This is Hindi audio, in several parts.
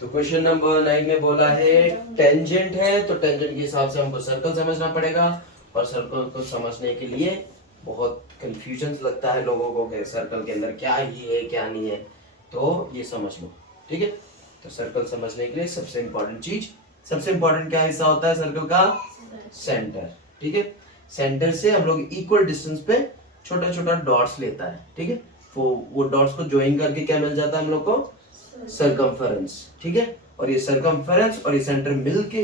तो क्वेश्चन नंबर 9 में बोला है टेंजेंट है, तो टेंजेंट के हिसाब से हमको सर्कल समझना पड़ेगा। और सर्कल को समझने के लिए बहुत कंफ्यूजन लगता है लोगों को कि सर्कल के अंदर क्या ही है क्या नहीं है, तो ये समझ लो। ठीक है, तो सर्कल समझने के लिए सबसे इंपॉर्टेंट चीज, सबसे इंपॉर्टेंट क्या हिस्सा होता है सर्कल का? सेंटर। ठीक है, सेंटर से हम लोग इक्वल डिस्टेंस पे छोटा छोटा डॉट्स लेता है। ठीक है, वो डॉट्स को ज्वाइन करके क्या मिल जाता है हम लोग को? सरकमफेरेंस। ठीक है, और ये सरकमफेरेंस और ये सेंटर मिलके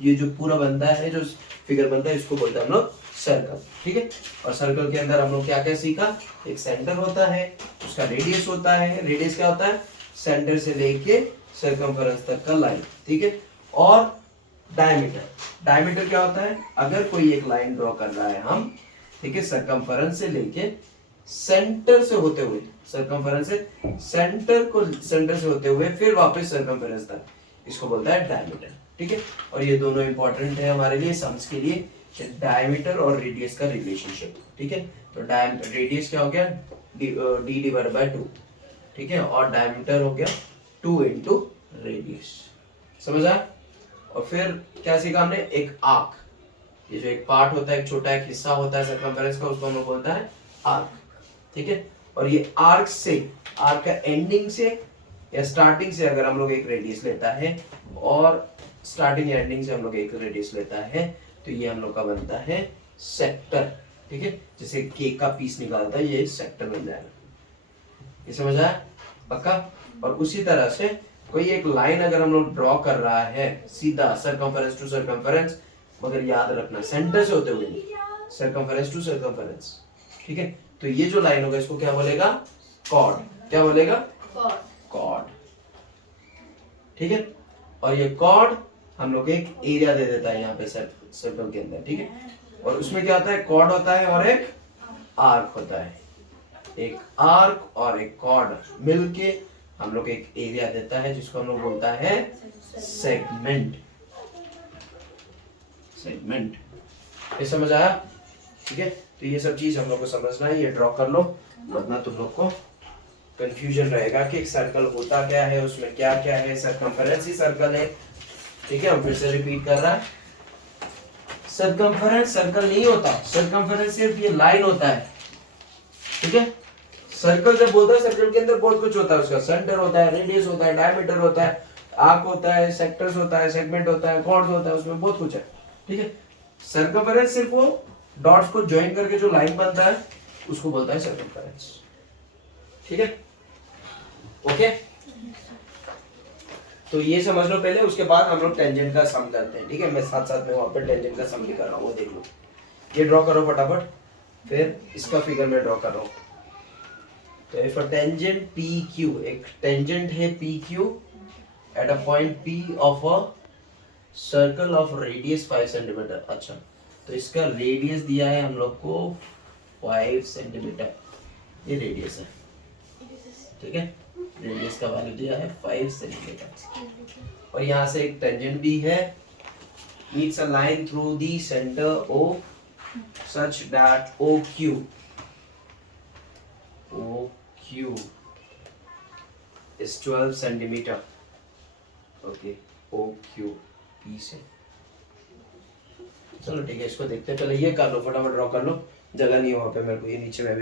ये जो पूरा बनता है, जो फिगर बनता है, इसको बोलते हैं हम लोग सर्कल। ठीक है, और सर्कल के अंदर हम लोग क्या क्या सीखा? एक सेंटर होता है, उसका रेडियस होता है। रेडियस क्या होता है? सेंटर से लेके सरकमफेरेंस तक का लाइन। ठीक है, और डायमीटर। डायमीटर क्या होता है? अगर कोई एक लाइन ड्रॉ कर रहा है हम, ठीक है, सरकमफेरेंस से लेके सेंटर से होते हुए, सरकमफेरेंस से सेंटर से होते हुए फिर वापस सरकमफेरेंस तक, इसको बोलता है डायमीटर। ठीक है, और ये दोनों इंपॉर्टेंट है हमारे लिए सम्स के लिए, डायमीटर और रेडियस का रिलेशनशिप। ठीक है, तो रेडियस क्या हो गया? D divide by 2। ठीक है, और डायमीटर हो गया 2 इंटू रेडियस। समझ आया? और फिर क्या सीखा हमने? एक आर्क। ये जो एक पार्ट होता है, एक छोटा एक हिस्सा होता है सरकमफेरेंस का, उसको हम लोग बोलता है आर्क। ठीक है, और ये आर्क से, आर्क का एंडिंग से या स्टार्टिंग से अगर हम लोग एक रेडियस लेता है और स्टार्टिंग एंडिंग से हम लोग एक रेडियस लेता है, तो ये हम लोग का बनता है सेक्टर। ठीक है, जैसे केक का पीस निकालता है, ये सेक्टर बन जाएगा। ये समझ आया? पक्का? और उसी तरह से कोई एक लाइन अगर हम लोग ड्रॉ कर रहा है सीधा सरकमफेरेंस टू सरकमफेरेंस, मगर याद रखना सेंटर से होते हुए नहीं, सरकमफेरेंस टू सरकमफेरेंस। ठीक है, तो ये जो लाइन होगा इसको क्या बोलेगा? कॉर्ड। क्या बोलेगा? कॉर्ड। ठीक है, और ये कॉर्ड हम लोग एक एरिया दे देता है यहाँ पे सर्कल के अंदर। ठीक है, और उसमें क्या होता है? कॉर्ड होता है और एक आर्क होता है। एक आर्क और एक कॉर्ड मिलके हम लोग एक एरिया देता है, जिसको हम लोग बोलता है सेगमेंट। सेगमेंट। ये समझ आया? ठीक है, तो ये सब चीज हम लोग को समझना है, ये ड्रॉ कर लो, वरना तुम लोग को कंफ्यूजन रहेगा कि एक सर्कल होता क्या है, उसमें क्या क्या है। सरकमफेरेंस ही सर्कल है। ठीक है, हम फिर से रिपीट कर रहा है, सरकमफेरेंस सर्कल नहीं होता, सरकमफेरेंस सिर्फ ये लाइन होता है। ठीक है, सर्कल जब बोलता है, सर्कल के अंदर बहुत कुछ होता है, उसका सेंटर होता है, रेडियस होता है, डायमीटर होता है, आर्क होता है, सेक्टर्स होता है, सेगमेंट होता है, कॉर्ड्स होता है, उसमें बहुत कुछ है। ठीक है, सर्कमफेरेंस सिर्फ वो डॉट्स को ज्वाइन करके जो लाइन बनता है, उसको बोलता है सर्कमफेरेंस। ठीक है, ओके, तो ये समझ लो पहले, उसके बाद हम लोग टेंजेंट का सम करते हैं। ठीक है, मैं साथ साथ में वहां पे टेंजेंट का सम भी कर रहा हूँ, वो देख लो। ये ड्रॉ करो फटाफट, फिर इसका फिगर में ड्रॉ कर रहा हूँ। तो if a tangent P Q, एक टेंजेंट है P Q at a point P of a circle of radius 5 centimetre. अच्छा, तो इसका रेडियस दिया है हम लोग को 5 सेंटीमीटर, ये रेडियस है। ठीक है, रेडियस का वैल्यू दिया है 5 सेंटीमीटर, और यहाँ से एक टेंजेंट भी है, meets a line through the center O such that OQ is 12 centimeter. Okay, OQ P से। चलो ठीक है, इसको देखते हैं। चलो ये कर लो फटाफट, ड्रॉ कर लो, जगह नहीं है वहां पे मेरे को, ये नीचे में भी